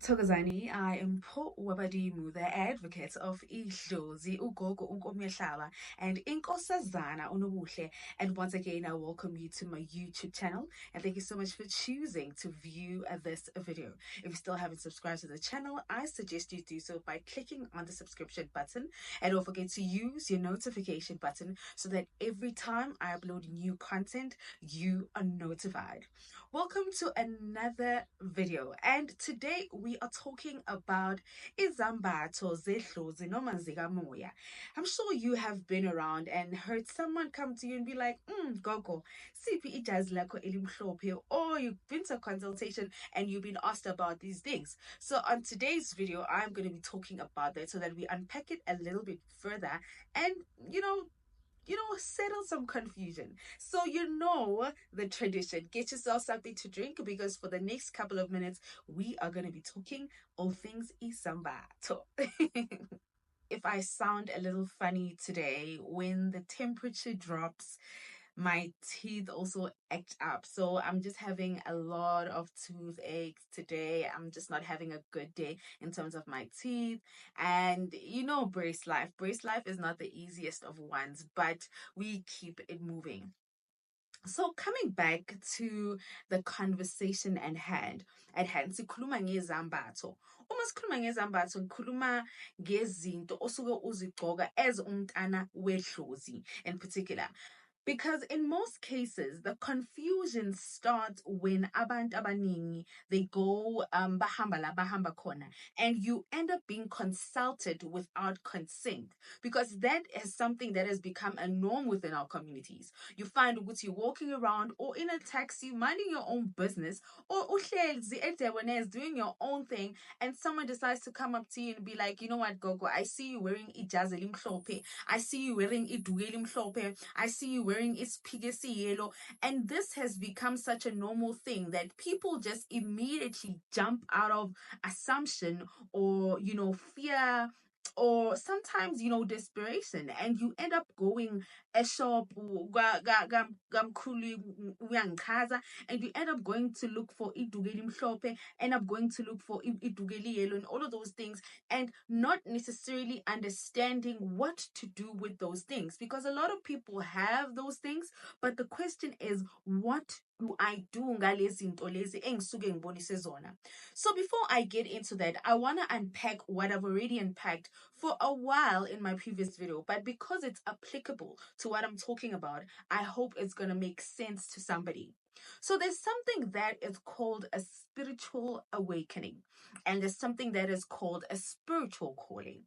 Thokozani, I am Mpho Wabadimu, the advocate of Idlozi, Ugogo Unkomyehlaba, and Inkosazana Unobuhle. And once again, I welcome you to my YouTube channel. And thank you so much for choosing to view this video. If you still haven't subscribed to the channel, I suggest you do so by clicking on the subscription button. And don't forget to use your notification button so that every time I upload new content, you are notified. Welcome to another video, and today we are talking about izambatho zedlozi noma zikamoya. I'm sure you have been around and heard someone come to you and be like, Gogo, siphi ijazi lakho elimhlophe, or you've been to a consultation and you've been asked about these things. So on today's video, I'm going to be talking about that so that we unpack it a little bit further and settle some confusion. So the tradition. Get yourself something to drink because for the next couple of minutes, we are going to be talking all things isambato. If I sound a little funny today, when the temperature drops, my teeth also act up. So I'm just having a lot of toothaches today. I'm just not having a good day in terms of my teeth. And brace life. Brace life is not the easiest of ones, but we keep it moving. So coming back to the conversation at hand, sikhuluma ngezambatho. Uma sikhuluma ngezambatho, ngikhuluma ngezinto osuke uzigqoka as umntana wedlozi in particular. Because in most cases, the confusion starts when abantu abaningi, they go bahamba la bahamba khona, and you end up being consulted without consent, because that is something that has become a norm within our communities. You find ukuthi walking around or in a taxi, minding your own business, or uhlezi edebonez doing your own thing, and someone decides to come up to you and be like, you know what, Gogo, I see you wearing ijazi elimhlophe, I see you wearing iduku elimhlophe, I see you wearing ispigesi yellow. And this has become such a normal thing that people just immediately jump out of assumption or fear, or sometimes desperation, and you end up going a shop and you end up going to look for idugeli mhlope, end up going to look for idugeli yellow and all of those things, and not necessarily understanding what to do with those things, because a lot of people have those things, but the question is, what do I do ngalezi zinto lezi engisuke ngibonise zona? So before I get into that, I want to unpack what I've already unpacked for a while in my previous video, but because it's applicable to what I'm talking about, I hope it's going to make sense to somebody. So there's something that is called a spiritual awakening, and there's something that is called a spiritual calling.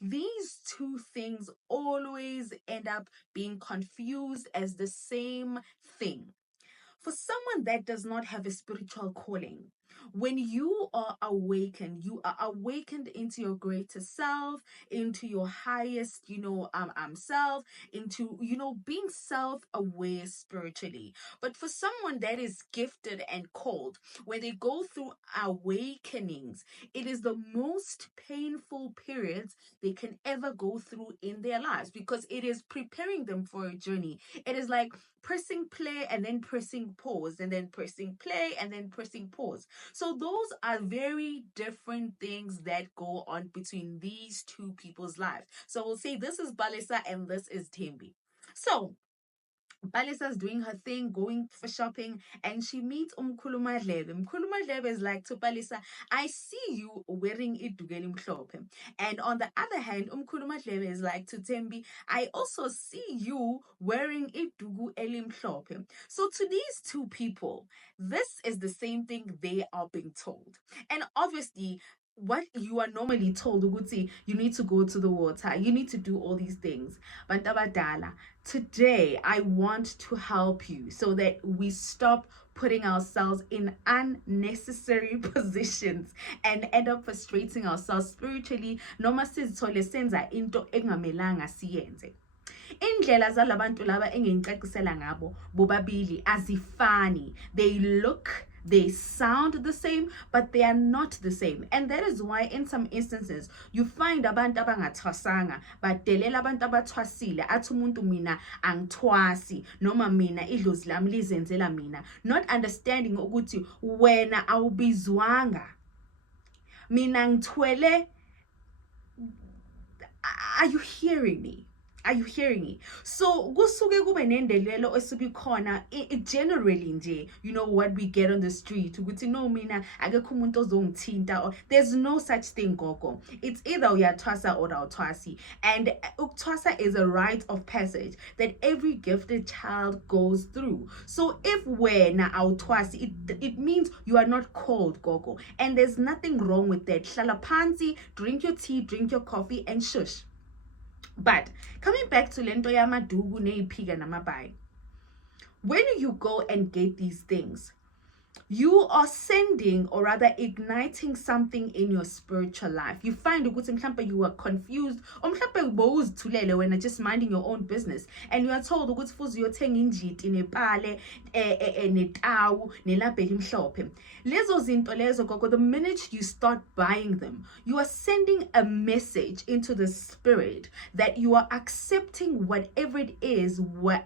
These two things always end up being confused as the same thing. For someone that does not have a spiritual calling, when you are awakened into your greater self, into your highest, self, into, being self-aware spiritually. But for someone that is gifted and called, when they go through awakenings, it is the most painful periods they can ever go through in their lives, because it is preparing them for a journey. It is like pressing play and then pressing pause, and then pressing play and then pressing pause. So those are very different things that go on between these two people's lives. So we'll say this is Balisa and this is Thembi. So Balisa's doing her thing, going for shopping, and she meets Umkhulu Madlebe. Umkhulu Madlebe is like to Balisa, I see you wearing idugeli mhlophe. And on the other hand, Umkhulu Madlebe is like to Thembi, I also see you wearing idugu elimhlophe. So to these two people, this is the same thing they are being told. And obviously, what you are normally told, Uguti, you need to go to the water, you need to do all these things. But Tabadala, today I want to help you so that we stop putting ourselves in unnecessary positions and end up frustrating ourselves spiritually, noma sizithole senza into engamelanga siyenze. Indlela zalabantu laba engicacisela ngabo bobabili azifani. They sound the same, but they are not the same. And that is why in some instances, you find abantu abangathwasanga, badelela abantu abathwasile, athi umuntu mina angithwasi, noma mina idlozi lami lizenzela mina, not understanding ukuthi wena awubizwanga. mina ngithwele. Are you hearing me? Are you hearing me? So kusuke kube nendelelo esuke khona generally nje, you know what we get on the street ukuthi no mina akekho umuntu ozongithinta, or there's no such thing gogo. It's either uyathwasa or awuthwasi, and ukuthwasa is a rite of passage that every gifted child goes through. So if wena awuthwasi, it means you are not called gogo, and there's nothing wrong with that. Hlala phansi, drink your tea, drink your coffee, and shush. But coming back to lento yamadugu neyiphiga namabai, when you go and get these things, you are sending, or rather igniting, something in your spiritual life. You find ukuthi mhlawumbe you are confused, or mhlawumbe bowuzithulele wena just minding your own business, and you are told ukuthi futhi uyothenga injiti nepale netawu nelabheli mhlophe. Lezo zinto lezo gogo, the minute you start buying them, you are sending a message into the spirit that you are accepting whatever it is where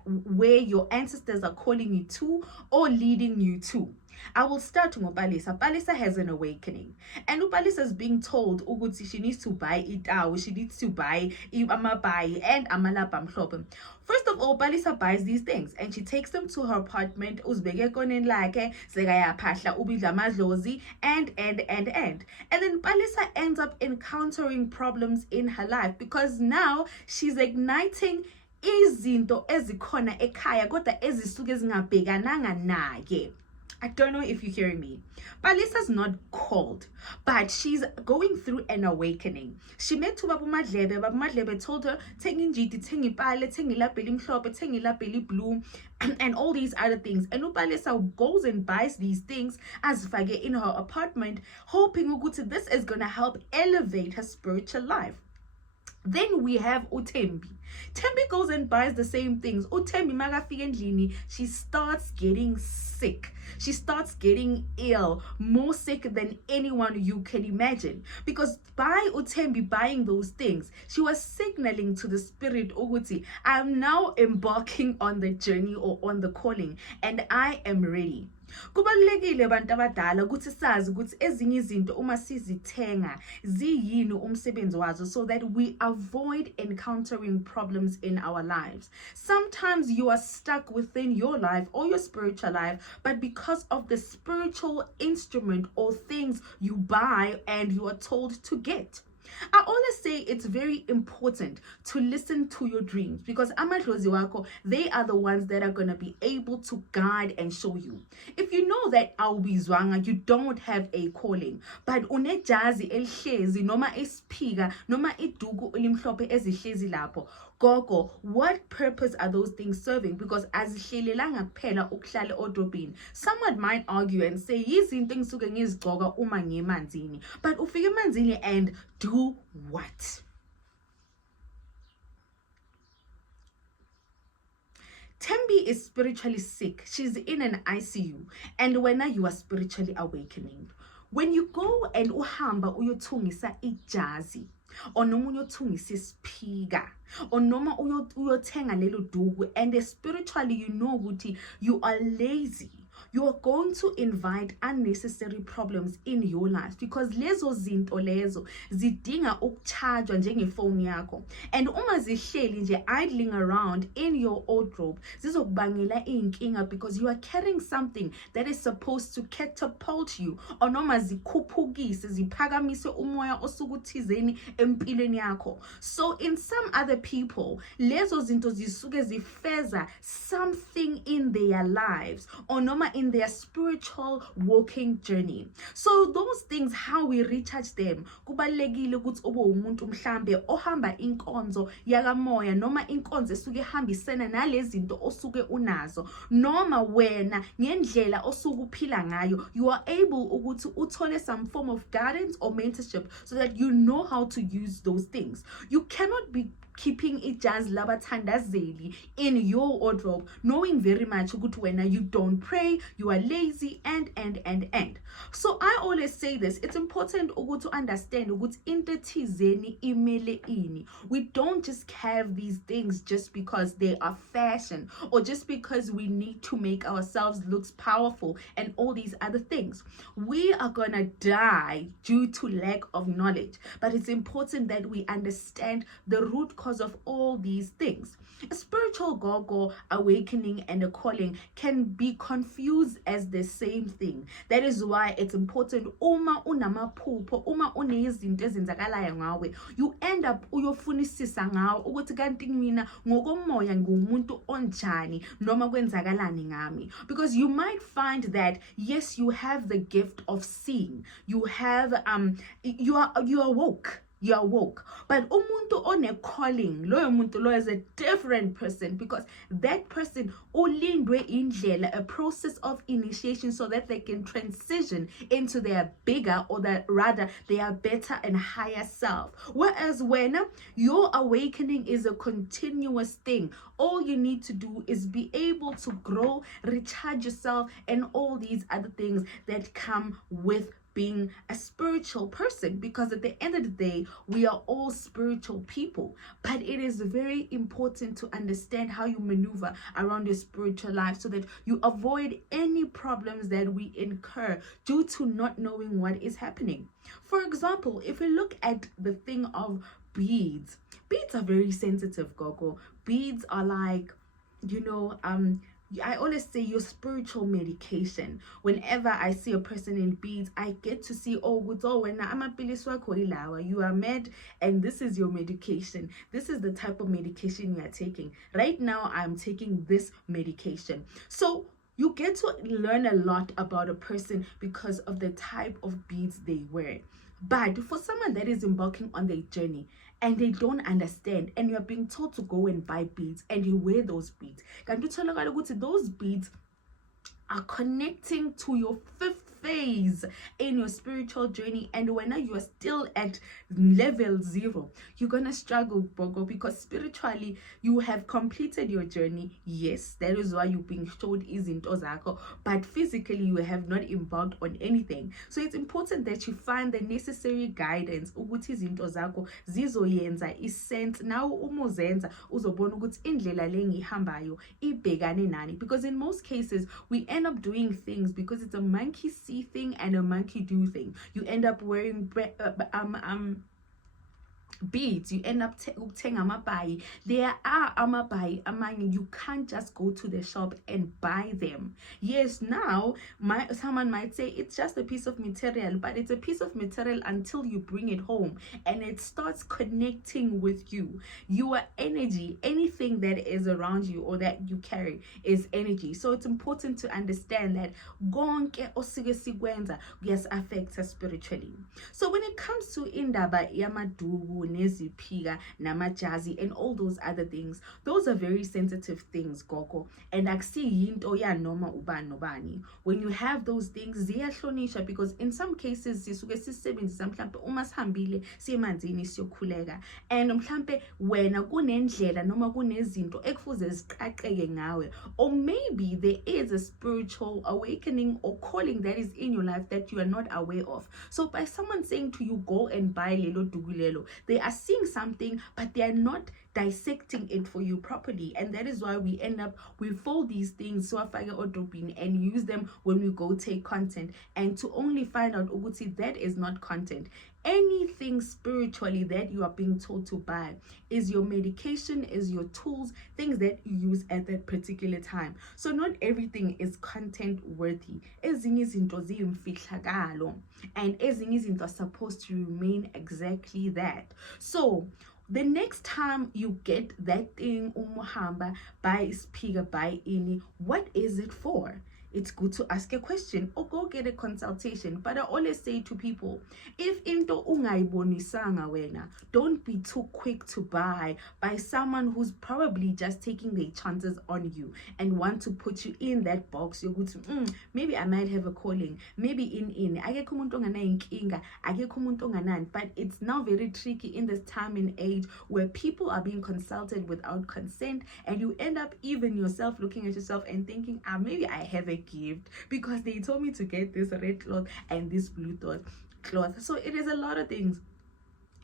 your ancestors are calling you to or leading you to. I will start with Palisa. Palisa has an awakening, and Palisa is being told ukuthi she needs to buy itawu, she needs to buy amabai and amalapa mhlophe. First of all, Palisa buys these things and she takes them to her apartment. Uzbeke konen lakhe, sekayapahla ubidla amadlozi, and then Palisa ends up encountering problems in her life because now she's igniting izinto ezikhona ekhaya kodwa ezisuke zingabhekananga naye. I don't know if you're hearing me. Palisa's not called, but she's going through an awakening. She met to Babu Madlebe. Babu Madlebe told her, tengi njiti, tengi pale, tengi lapeli mhlope, tengi lapeli blue, and all these other things. And Upalisa goes and buys these things as fage in her apartment, hoping ukuthi this is going to help elevate her spiritual life. Then we have Utembi. Tembi goes and buys the same things. Utembi magafika endlini, she starts getting sick. She starts getting ill, more sick than anyone you can imagine. Because by Utembi buying those things, she was signaling to the spirit, Uguti, I'm now embarking on the journey or on the calling, and I am ready. Kubalulekile abantu abadala ukuthi sazi ukuthi ezinye izinto uma sizithenga ziyini umsebenzi wazo, so that we avoid encountering problems in our lives. Sometimes you are stuck within your life or your spiritual life, but because of the spiritual instrument or things you buy and you are told to get. I always say it's very important to listen to your dreams, because amadlozi wako, they are the ones that are going to be able to guide and show you. If you know that awubizwanga, you don't have a calling, but unejazi elihlezi noma isiphika noma idugu elimhlophe ezihlezi lapho, gogo, what purpose are those things serving? Because azihlelelanga kuphela ukuhlala odrobheni. Someone might argue and say yizinto engisuke ngizigcoka uma ngiyemanzini, but ufike emanzini and do what? Tembi is spiritually sick. She's in an ICU, and when you are spiritually awakening, when you go and uhamba uyothungisa ijazi, or noma uyothungisa isiphika, or noma uyothenga lelo dugu, and spiritually you know ukuthi you are lazy, you are going to invite unnecessary problems in your life, because lezo zinto lezo zidinga ukuchargewa njengefoni yakho, and uma zihleli nje idling around in your wardrobe zizokubangela inkinga, because you are carrying something that is supposed to catapult you, or noma zikhuphukise ziphakamise umoya osukuthizeni empilweni yakho. So in some other people, lezo zinto zisuke zifeza something in their lives, or noma in their spiritual walking journey. So those things, how we recharge them, kubalekile ukuthi ube umuntu mhlambe ohamba inkonzo yakamoya, noma inkonzo esuke hambisana nalezinto osuke unazo, noma wena ngendlela osuke uphila ngayo, you are able ukuthi uthole some form of guidance or mentorship, so that you know how to use those things. You cannot be keeping ijazi labathandazeli in your wardrobe, knowing very much when you don't pray, you are lazy, and. So I always say this, it's important to understand into thizeni imele ini. We don't just have these things just because they are fashion, or just because we need to make ourselves look powerful and all these other things. We are gonna die due to lack of knowledge, but it's important that we understand the root cause of all these things. A spiritual gogo, awakening, and a calling can be confused as the same thing. That is why it's important, uma unamaphupho, uma unezinto ezenzakalayo ngawe, you end up uyofunisisa ngawo ukuthi kanti mina ngokomoya ngumuntu onjani noma kwenzakalani ngami. Because you might find that yes, you have the gift of seeing, you have you are woke, but umuntu one calling, loyo muntu lo is a different person, because that person ulindwe indlela, a process of initiation, so that they can transition into their bigger, or rather their better and higher self. Whereas when your awakening is a continuous thing, all you need to do is be able to grow, recharge yourself, and all these other things that come with being a spiritual person. Because at the end of the day, we are all spiritual people, but it is very important to understand how you maneuver around your spiritual life, so that you avoid any problems that we incur due to not knowing what is happening. For example, if we look at the thing of beads are very sensitive, Gogo. Beads are like, I always say your spiritual medication. Whenever I see a person in beads, I get to see, you are mad, and this is your medication. This is the type of medication you are taking. Right now, I'm taking this medication. So you get to learn a lot about a person because of the type of beads they wear. But for someone that is embarking on their journey and they don't understand, and you're being told to go and buy beads, and you wear those beads, can you tell those beads are connecting to your fifth phase in your spiritual journey, and when you are still at level 0, you're gonna struggle, Bogo, because spiritually you have completed your journey. Yes, that is why you're being showed izinto zakho, but physically you have not embarked on anything. So it's important that you find the necessary guidance ukuthi izinto zakho zizoyenza isense. Now umuzenza uzobona ukuthi indlela le ngihambayo ibhekane nani, because in most cases we end up doing things because it's a monkey see thing and a monkey do thing. You end up wearing beads, you end up taking amabai. There are amabai among you can't just go to the shop and buy them. Yes, now someone might say it's just a piece of material, but it's a piece of material until you bring it home and it starts connecting with you. Your energy, anything that is around you or that you carry is energy. So it's important to understand that gonke osigesiwenza yes affects us spiritually. So when it comes to indaba yamadugu, nezipika, namajazi, and all those other things, those are very sensitive things, Gogo. And yinto ya noma ubani nobani. When you have those things, ziyahlonisha, because in some cases sisuke sisebenzisa mhlambe uma sihambile siyemanzini siyokhuleka, and mhlambe wena kunendlela noma kunezinto ekufuze ziqaqeke ngawe, or maybe there is a spiritual awakening or calling that is in your life that you are not aware of. So by someone saying to you, go and buy lelo dugulelo, they are seeing something, but they are not dissecting it for you properly, and that is why we end up, we fold these things so and use them when we go take content, and to only find out ukuthi that is not content. Anything spiritually that you are being told to buy is your medication, is your tools, things that you use at that particular time. So not everything is content worthy. Ezinye izinto ziyimfihlakalo, and ezinye izinto are supposed to remain exactly that. So the next time you get that thing umuhamba by speaker by ini, what is it for? it's good to ask a question or go get a consultation. But I always say to people, if into ungaibonisanga wena, don't be too quick to buy by someone who's probably just taking their chances on you and want to put you in that box. You're good to maybe I might have a calling, maybe akekho umuntu onganayinkinga, akekho umuntu onganani. But it's now very tricky in this time and age where people are being consulted without consent, and you end up even yourself looking at yourself and thinking, maybe I have a gift because they told me to get this red cloth and this blue cloth. So it is a lot of things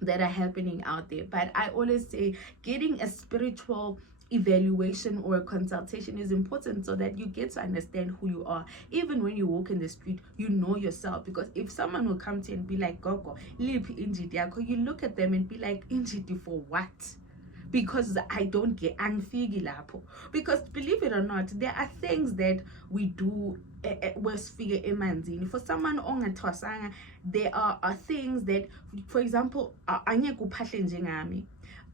that are happening out there. But I always say getting a spiritual evaluation or a consultation is important so that you get to understand who you are. Even when you walk in the street, you know yourself, because if someone will come to you and be like, Gogo, liphi injidi yakho, you look at them and be like, injidi for what? Because I don't get angifiki lapho. Because believe it or not, there are things that we do wesifike emanzini. For someone ongathwasanga, there are things that, for example, angeke uphahle njengami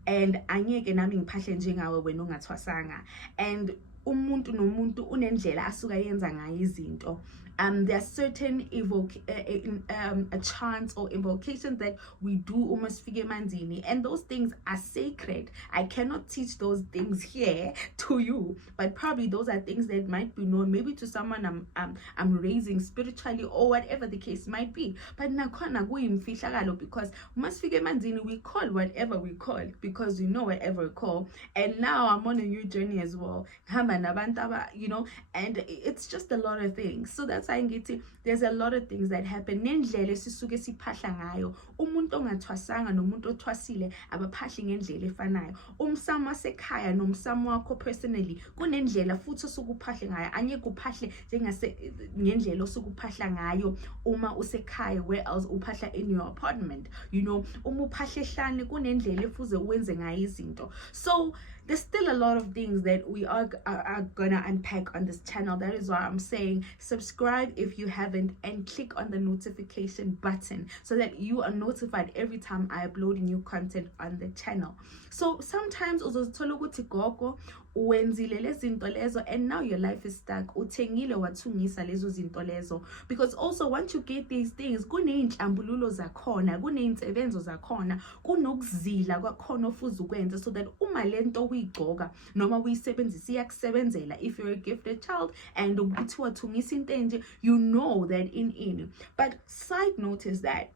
and angeke nami ngiphahle njengawe wena ongathwasanga, and umuntu nomuntu unendlela asuka yenza ngayo izinto. There are certain a chants or invocations that we do almost fige manzini, and those things are sacred. I cannot teach those things here to you, but probably those are things that might be known maybe to someone I'm raising spiritually or whatever the case might be. But nakhona kuyimfihlakalo, because masifike manzini we call whatever we call because we know whatever we call. And now I'm on a new journey as well, you know, and it's just a lot of things. So that's why ngithi there's a lot of things that happen. Nendlela sisuke siphahla ngayo, umuntu ongathwasanga nomuntu othwasile abaphahli ngendlela efanayo. Umsamo wasekhaya nomsamo wakho personally kunendlela futhi osukuphahle ngayo, anyeke uphahle njengase ngendlela osukuphahla ngayo uma usekhaya, where else uphahla in your apartment, you know. Uma uphahle ehlane kunendlela efuze uwenze ngayo izinto. So there's still a lot of things that we are gonna unpack on this channel. That is why I'm saying subscribe if you haven't, and click on the notification button so that you are notified every time I upload new content on the channel. So sometimes uzozithola ukuthi gogo wenzile lezinto lezo and now your life is stuck, uthengile wathungisa lezo zinto lezo. Because also once you get these things, kuneyinhlambululo zakhona, kuneyinsebenzo zakhona, kunokuzila kwakhona ofuza ukwenza, so that uma lento uyigcoka noma uyisebenzisa iyakusebenzela. If you're a gifted child and ukuthi wathungisa into enje, you know that in. But side note is that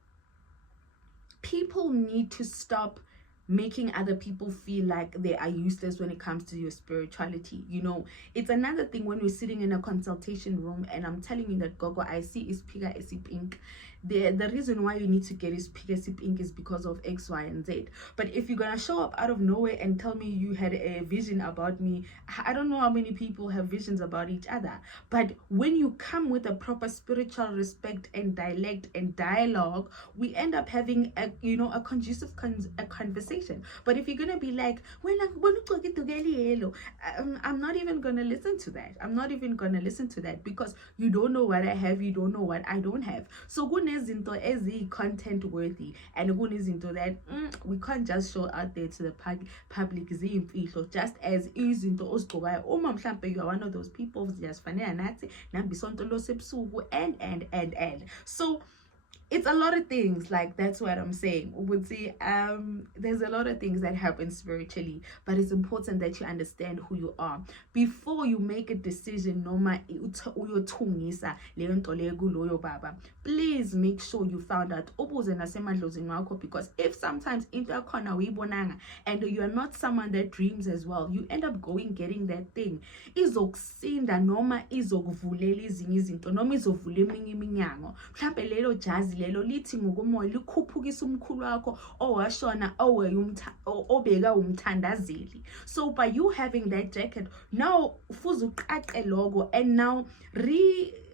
people need to stop making other people feel like they are useless when it comes to your spirituality. You know, it's another thing when we're sitting in a consultation room and I'm telling you that Gogo, I see is Pika Pink. The reason why you need to get is Pika Pink is because of X, Y, and Z. But if you're gonna show up out of nowhere and tell me you had a vision about me, I don't know how many people have visions about each other. But when you come with a proper spiritual respect and dialect and dialogue, we end up having a, you know, a conducive conversation. But if you're gonna be like, I'm not even gonna listen to that. I'm not even gonna listen to that, because you don't know what I have, you don't know what I don't have. So kunezinto ezi-content worthy and kunezinto that we can't just show out there to the public ziyimfihlo, just as izinto ozigcokayo uma mhlambe you are one of those people ziyazifanele nathi nambisonto losebusuku and so it's a lot of things. Like, that's what I'm saying. There's a lot of things that happen spiritually, but it's important that you understand who you are before you make a decision. Noma uyothungisa leyo nto leyo kuloyo baba, please make sure you found out ubuze nasemadlozini wakho, because if sometimes into yakhona uyibonanga and you are not someone that dreams as well, you end up getting that thing izokusinda noma izokuvulela ezinye izinto noma izovula eminye iminyango. Mhlambe lelo jazi lelo lithi ngokomoya likhuphukisa umkhulu wakho owashona obeka umthandazeli. So by you having that jacket now ufuza uqaqe logo and now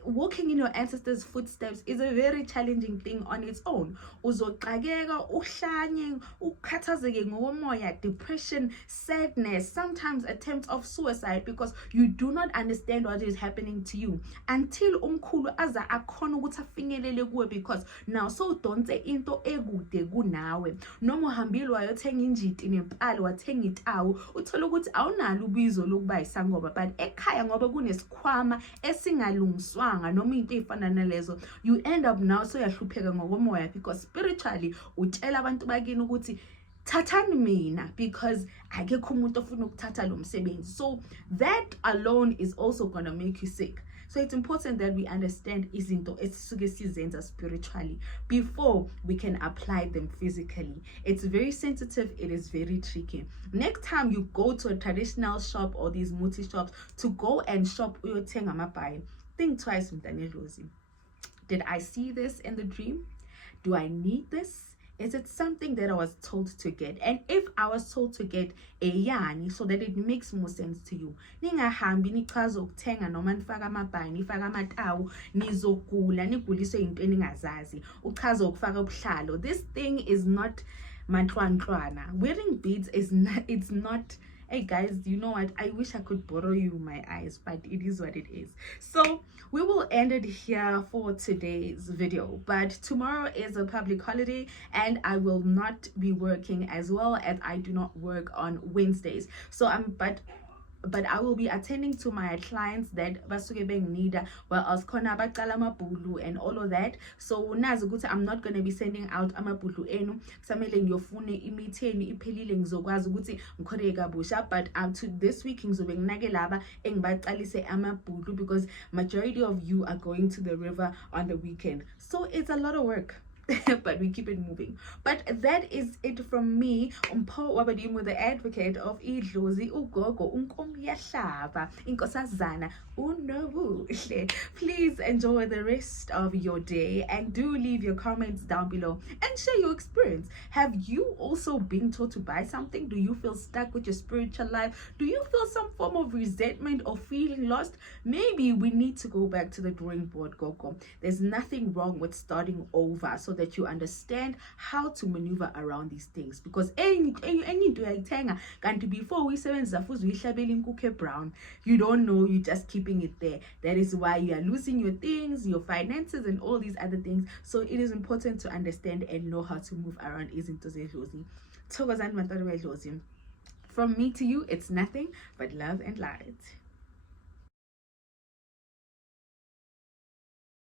walking in your ancestors' footsteps is a very challenging thing on its own. Uzoxakeka, uhlanye, ukhathazeke ngokomoya, depression, sadness, sometimes attempts of suicide, because you do not understand what is happening to you until umkhulu aza akhona ukuthi afinyelele kuwe, because now so donse into ekude kunawe, noma uhambile wayothenga injiti nempali, wathenga itawu, uthola ukuthi awunalo ubizo lokuba isangoba, but ekhaya ngoba kunesikhwama esingalungiswanga noma into ezifana nalezo, you end up now so yahlupheka ngokomoya, because spiritually utshela abantu bakini ukuthi thathani mina, because akekho umuntu ofuna ukuthatha lo msebenzi. So that alone is also going to make you sick. So it's important that we understand izinto esisuke sizenza spiritually before we can apply them physically. It's very sensitive, it is very tricky. Next time you go to a traditional shop or these multi shops to go and shop uyothenga amabhayi, think twice, Mtane Dlozi. Did I see this in the dream? Do I need this? Is it something that I was told to get? And if I was told to get a yani, so that it makes more sense to you, ningahambi nichaza ukuthenga noma nifaka amabhayi, nifaka amatawu, nizogula, niguliswe into eningazazi, uchaza ukufaka ubuhlalo. This thing is not mantlwantlwana. Wearing beads is not, it's not. Hey guys, you know what? I wish I could borrow you my eyes, but it is what it is. So we will end it here for today's video. But tomorrow is a public holiday and I will not be working, as well as I do not work on Wednesdays. So but I will be attending to my clients that basuke bengida, well as khona abaqala amabhulu and all of that. So nazi ukuthi I'm not going to be sending out amabhulu enu, kusamele ngiyofune imithi enu iphelile ngizokwazi ukuthi ngikhore kabusha. But to this week ngizobe nginake laba engibaqalise amabhulu, because majority of you are going to the river on the weekend, so it's a lot of work. But we keep it moving. But that is it from me, Mpho Wabadimu, the advocate of Idlozi Ugogo Unkomyahlaba Inkosazana Unobuhle. Please enjoy the rest of your day and do leave your comments down below and share your experience. Have you also been told to buy something? Do you feel stuck with your spiritual life? Do you feel some form of resentment or feeling lost? Maybe we need to go back to the drawing board, Gogo. There's nothing wrong with starting over, so that you understand how to maneuver around these things, because any into ayithenga kanti before uyisebenzisa futhi uyihlabela inkukhu brown, you don't know, you're just keeping it there. That is why you are losing your things, your finances and all these other things. So it is important to understand and know how to move around izinto zedlozi. Thokozani bantwana bedlozi. From me to you, it's nothing but love and light.